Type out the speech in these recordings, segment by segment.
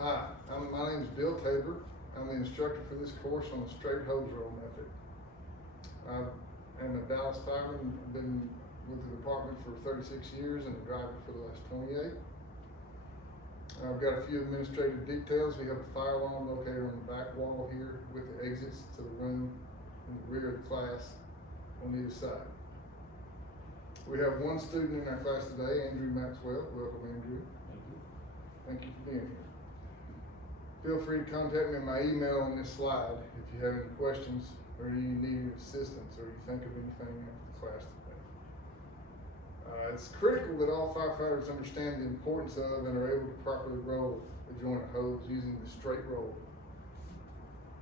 Hi, my name is Bill Tabor. I'm the instructor for this course on the straight hose roll method. I am a Dallas fireman. I've been with the department for 36 years and a driver for the last 28. I've got a few administrative details. We have a fire alarm located on the back wall here with the exits to the room in the rear of the class on either side. We have one student in our class today, Andrew Maxwell. Welcome, Andrew. Thank you for being here. Feel free to contact me in my email on this slide if you have any questions or you need assistance or you think of anything after the class today. It's critical that all firefighters understand the importance of and are able to properly roll a joint of hose using the straight roll.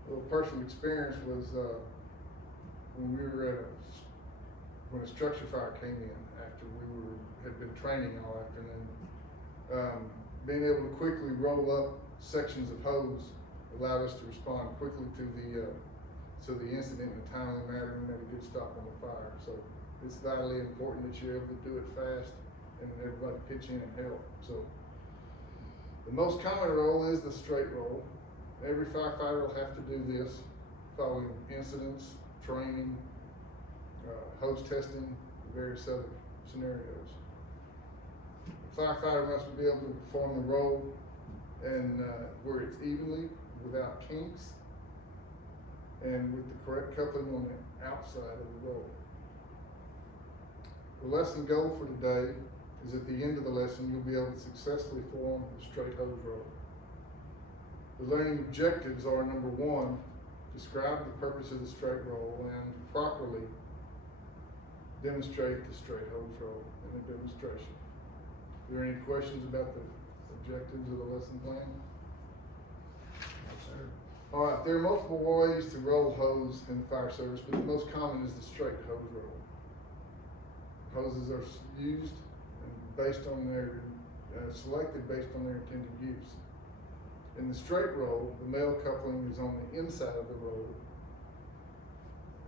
A little personal experience was when we were when a structure fire came in after had been training all afternoon. Being able to quickly roll up sections of hose allowed us to respond quickly to the incident in a timely manner and made a good stop on the fire. So it's vitally important that you're able to do it fast and everybody pitch in and help. So the most common roll is the straight roll. Every firefighter will have to do this following incidents, training, hose testing, various other scenarios. The firefighter must be able to perform the roll and where it's evenly, without kinks, and with the correct coupling on the outside of the roll. The lesson goal for today is at the end of the lesson you'll be able to successfully form the straight hose roll. The learning objectives are: number one, describe the purpose of the straight roll and properly demonstrate the straight hose roll in a demonstration. Are there any questions about the objectives of the lesson plan? No, sir. All right, there are multiple ways to roll hose in the fire service, but the most common is the straight hose roll. Hoses are used and based on their selected based on their intended use. In the straight roll, the male coupling is on the inside of the roll,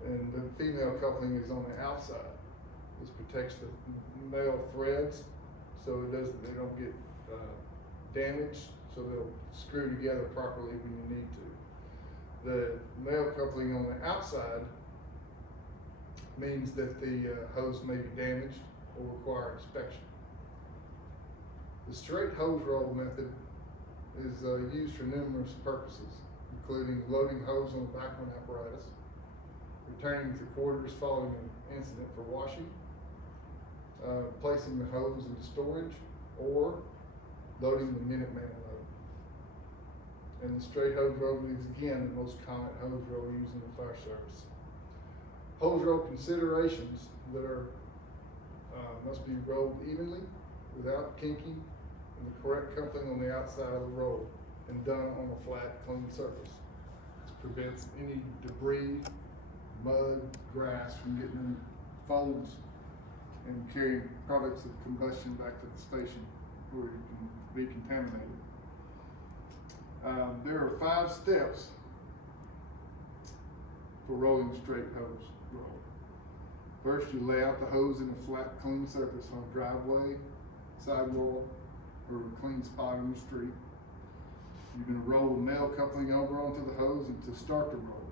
and the female coupling is on the outside. This protects the male threads so they don't get damaged, so they'll screw together properly when you need to. The male coupling on the outside means that the hose may be damaged or require inspection. The straight hose roll method is used for numerous purposes, including loading hose on the back of an apparatus, returning to quarters following an incident for washing, placing the hose into storage, or loading the Minuteman load. And the straight hose roll is again the most common hose roll used in the fire service. Hose roll considerations that are must be rolled evenly, without kinking, and the correct coupling on the outside of the roll, and done on a flat, clean surface. This prevents any debris, mud, grass from getting in folds and carrying products of combustion back to the station where it can be contaminated. There are 5 steps for rolling straight hose roll. First, you lay out the hose in a flat, clean surface on a driveway, sidewalk, or a clean spot on the street. You're going to roll the male coupling over onto the hose and to start the roll.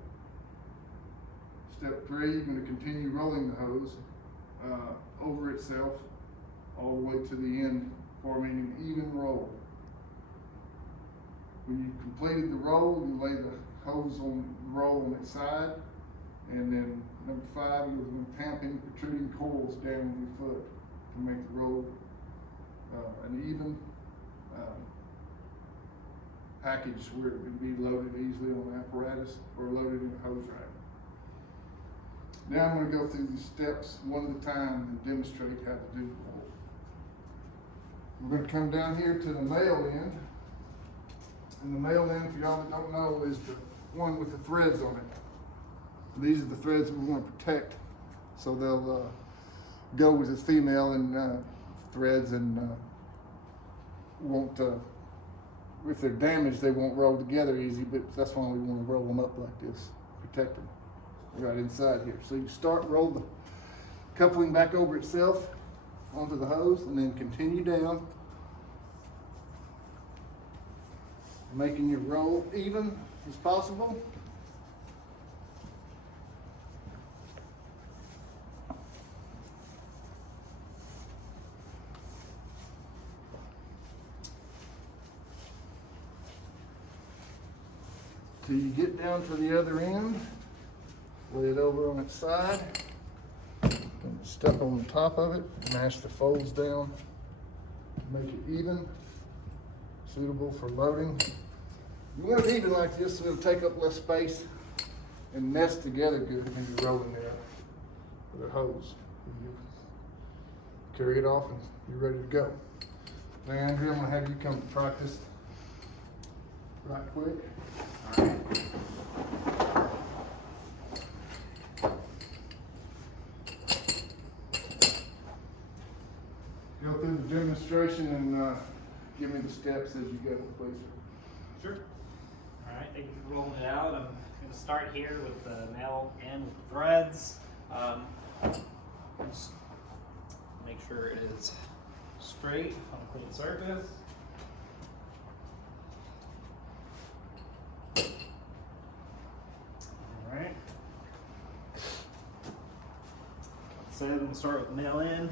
Step 3, you're going to continue rolling the hose over itself all the way to the end, forming an even roll. When you've completed the roll, you lay the hose roll on its side, and then number 5, you're going to tamp any protruding coils down with your foot to make the roll an even package where it can be loaded easily on the apparatus or loaded in a hose rack. Now I'm going to go through these steps one at a time and demonstrate how to do the roll. We're going to come down here to the male end. And the male end, for y'all that don't know, is the one with the threads on it. These are the threads we want to protect, so they'll go with the female and threads and won't, if they're damaged, they won't roll together easy, but that's why we want to roll them up like this, protect them right inside here. So you roll the coupling back over itself onto the hose and then continue down making your roll even as possible. Till you get down to the other end, lay it over on its side, and step on the top of it, mash the folds down, make it even, suitable for loading. You want it even like this so it'll take up less space and nest together good when you're rolling there with a hose. You carry it off and you're ready to go. Now Andrew, I'm gonna have you come to practice right quick. Go through the demonstration and give me the steps as you go, please. Sure. Alright, thank you for rolling it out. I'm going to start here with the nail and with the threads. Just make sure it is straight on a clean surface. Alright. So I'm going to start with nail in.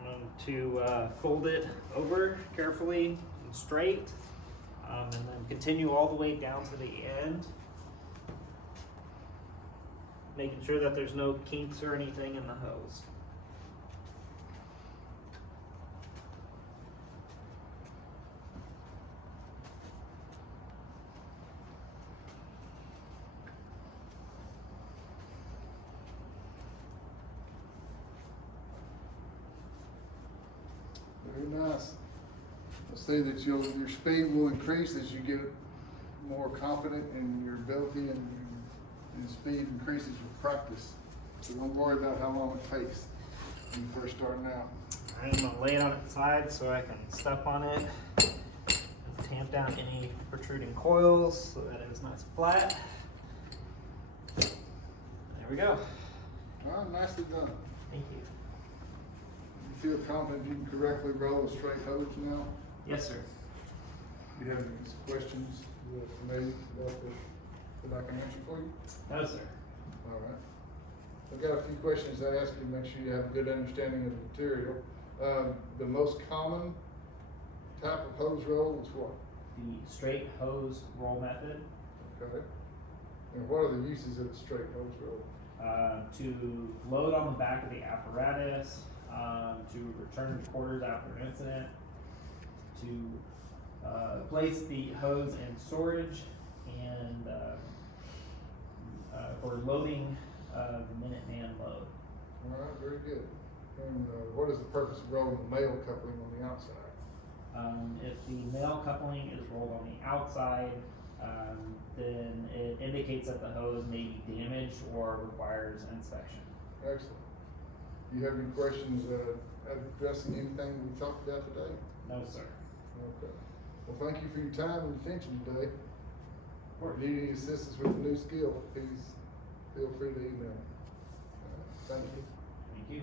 I'm going to fold it over carefully and straight, and then continue all the way down to the end, making sure that there's no kinks or anything in the hose. Very nice. I see that your speed will increase as you get more confident in your ability, and speed increases with practice. So don't worry about how long it takes when you first starting out. Alright, I'm going to lay it on its side so I can step on it and tamp down any protruding coils so that it is nice and flat. There we go. All right, nicely done. Thank you. You feel confident you can correctly roll a straight hose now? Yes, sir. Do you have any questions for me that I can answer for you? No, sir. All right. I've got a few questions to ask you to make sure you have a good understanding of the material. The most common type of hose roll is what? The straight hose roll method. Okay. And what are the uses of a straight hose roll? To load on the back of the apparatus, to return to quarters after an incident, to place the hose in storage, and for loading the Minuteman load. All right, very good. And what is the purpose of rolling the male coupling on the outside? If the male coupling is rolled on the outside, then it indicates that the hose may be damaged or requires inspection. Excellent. Do you have any questions addressing anything we talked about today? No, sir. Okay. Well, thank you for your time and attention today. If you need any assistance with the new skill, please feel free to email me. Thank you. Thank you.